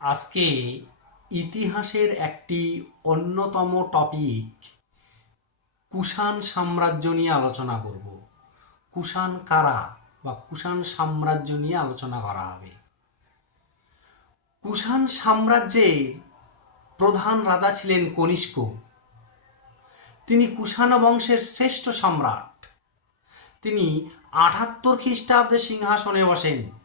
আজকে ইতিহাসের একটি অন্যতম টপিক, কুষাণ সাম্রাজ্য নিয়ে আলোচনা করব। কুষাণ কারা বা কুষাণ সাম্রাজ্য নিয়ে আলোচনা করা হবে? কুষাণ সাম্রাজ্যে প্রধান রাজা ছিলেন কনিষ্ক। তিনি কুষাণ বংশের শ্রেষ্ঠ সম্রাট। তিনি আটাত্তর খ্রিস্টাব্দে সিংহাসনে বসেন।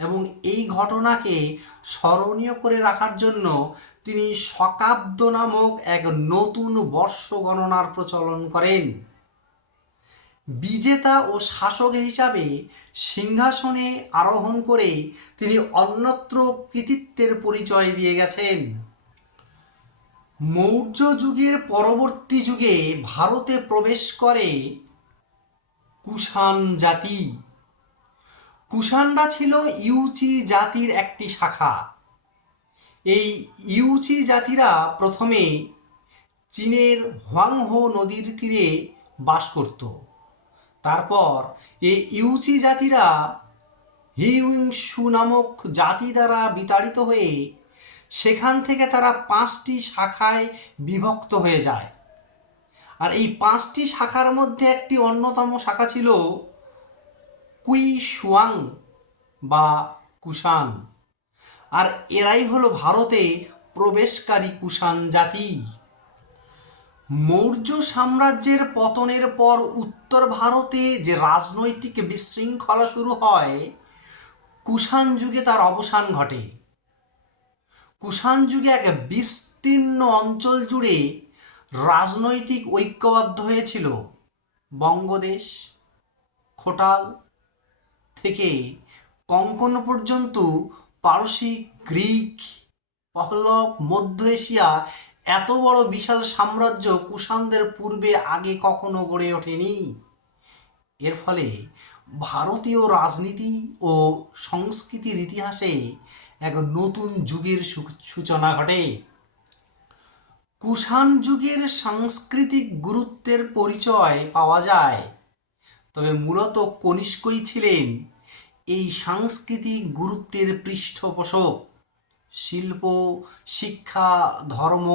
এবং এই ঘটনাকে স্মরণীয় করে রাখার জন্য তিনি শকাব্দ নামক এক নতুন বর্ষ গণনার প্রচলন করেন। বিজেতা ও শাসক হিসাবে সিংহাসনে আরোহণ করে তিনি অন্যত্র কৃতিত্বের পরিচয় দিয়ে গেছেন। মৌর্য যুগের পরবর্তী যুগে ভারতে প্রবেশ করে কুষাণ জাতি। কুষাণরা ছিল ইউচি জাতির একটি শাখা। এই ইউচি জাতিরা প্রথমে চীনের হোয়াংহো নদীর তীরে বাস করত। তারপর এই ইউচি জাতিরা হিউইংসু নামক জাতি দ্বারা বিতাড়িত হয়ে সেখান থেকে তারা পাঁচটি শাখায় বিভক্ত হয়ে যায়। আর এই পাঁচটি শাখার মধ্যে একটি অন্যতম শাখা ছিল কুই সুয়াং বা কুষাণ। আর এরাই হলো ভারতে প্রবেশকারী কুষাণ জাতি। মৌর্য সাম্রাজ্যের পতনের পর উত্তর ভারতে যে রাজনৈতিক বিশৃঙ্খলা শুরু হয়, কুষাণ যুগে তার অবসান ঘটে। কুষাণ যুগে এক বিস্তীর্ণ অঞ্চল জুড়ে রাজনৈতিক ঐক্যবদ্ধ হয়েছিল। বঙ্গদেশ, খোটাল থেকে কঙ্কন পর্যন্ত পারসিক, গ্রিক পহলব মধ্য এশিয়া এত বড় বিশাল সাম্রাজ্য কুষাণদের পূর্বে আগে কখনো গড়ে ওঠেনি। এর ফলে ভারতীয় রাজনীতি ও সংস্কৃতির ইতিহাসে এক নতুন যুগের সূচনা ঘটে। কুষাণ যুগের সাংস্কৃতিক গুরুত্বের পরিচয় পাওয়া যায়। তবে মূলত কনিষ্কই ছিলেন এই সাংস্কৃতিক গুরুত্বের পৃষ্ঠপোষক। শিল্প, শিক্ষা, ধর্ম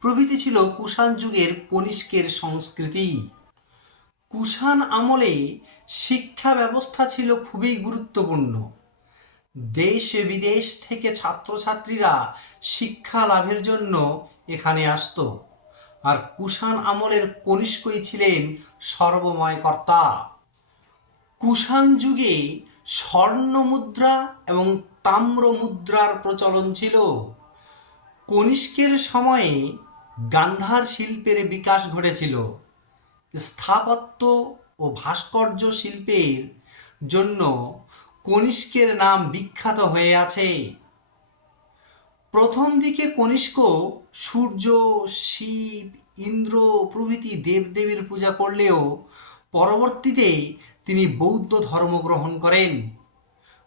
প্রভৃতি ছিল কুষাণ যুগের কনিষ্কের সংস্কৃতি। কুষাণ আমলে শিক্ষা ব্যবস্থা ছিল খুবই গুরুত্বপূর্ণ। দেশ বিদেশ থেকে ছাত্রছাত্রীরা শিক্ষা লাভের জন্য এখানে আসতো। আর কুষাণ আমলের কনিষ্কই ছিলেন সর্বময় কর্তা। কুষাণ যুগে স্বর্ণ মুদ্রা এবং তাম্র মুদ্রার প্রচলন ছিল। কনিষ্কের সময়ে গান্ধার শিল্পের বিকাশ ঘটেছিল। স্থাপত্য ও ভাস্কর্য শিল্পের জন্য কনিষ্কের নাম বিখ্যাত হয়ে আছে। প্রথম দিকে কনিষ্ক সূর্য, শিব, ইন্দ্র প্রভৃতি দেবদেবীর পূজা করলেও পরবর্তীতে তিনি বৌদ্ধ ধর্ম গ্রহণ করেন।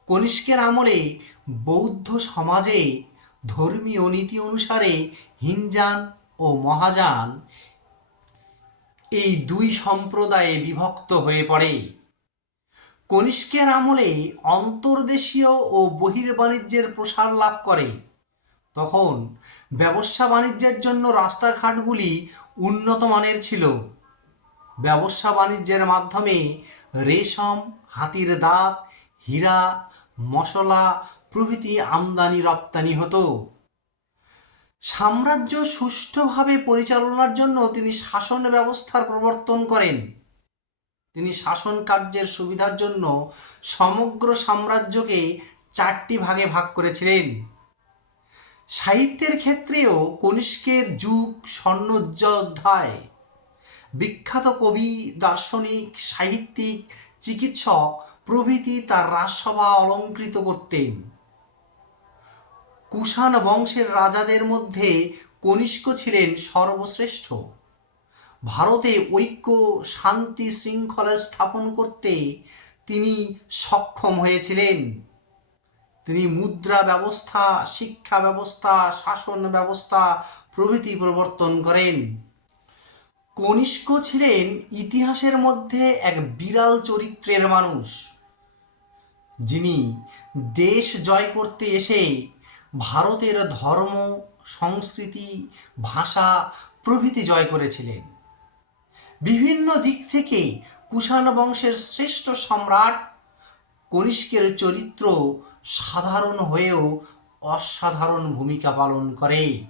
কনিষ্কের আমলে বৌদ্ধ সমাজে ধর্মীয় নীতি অনুসারে হিনজান ও মহাযান এই দুই সম্প্রদায়ে বিভক্ত হয়ে পড়ে। কনিষ্কের আমলে অন্তর্দেশীয় ও বহির্বাণিজ্যের প্রসার লাভ করে। তখন ব্যবসা বাণিজ্যের জন্য রাস্তাঘাটগুলি উন্নত মানের ছিল। ব্যবসা বাণিজ্যের মাধ্যমে রেশম, হাতির দাঁত, হীরা, মশলা প্রভৃতি আমদানি রপ্তানি হতো। সাম্রাজ্য সুষ্ঠুভাবে পরিচালনার জন্য তিনি শাসন ব্যবস্থার প্রবর্তন করেন। তিনি শাসন কার্যের সুবিধার জন্য সমগ্র সাম্রাজ্যকে চারটি ভাগে ভাগ করেছিলেন। সাহিত্যের ক্ষেত্রেও কনিষ্কের যুগ স্বর্ণোজ্জ্বল অধ্যায়। বিখ্যাত কবি, দার্শনিক, সাহিত্যিক, চিকিৎসক প্রভৃতি তার রাজসভা অলঙ্কৃত করতেন। কুষাণ বংশের রাজাদের মধ্যে কনিষ্ক ছিলেন সর্বশ্রেষ্ঠ। ভারতে ঐক্য, শান্তি শৃঙ্খলা স্থাপন করতে তিনি সক্ষম হয়েছিলেন। তিনি মুদ্রা ব্যবস্থা, শিক্ষা ব্যবস্থা, শাসন ব্যবস্থা প্রভৃতি প্রবর্তন করেন। কনিষ্ক ছিলেন ইতিহাসের মধ্যে এক বিরাল চরিত্রের মানুষ। যিনি দেশ জয় করতে এসে ভারতের ধর্ম, সংস্কৃতি, ভাষা প্রভৃতি জয় করেছিলেন। বিভিন্ন দিক থেকে কুষাণ বংশের শ্রেষ্ঠ সম্রাট কনিষ্কের চরিত্র সাধারণ হয়েও অসাধারণ ভূমিকা পালন করে।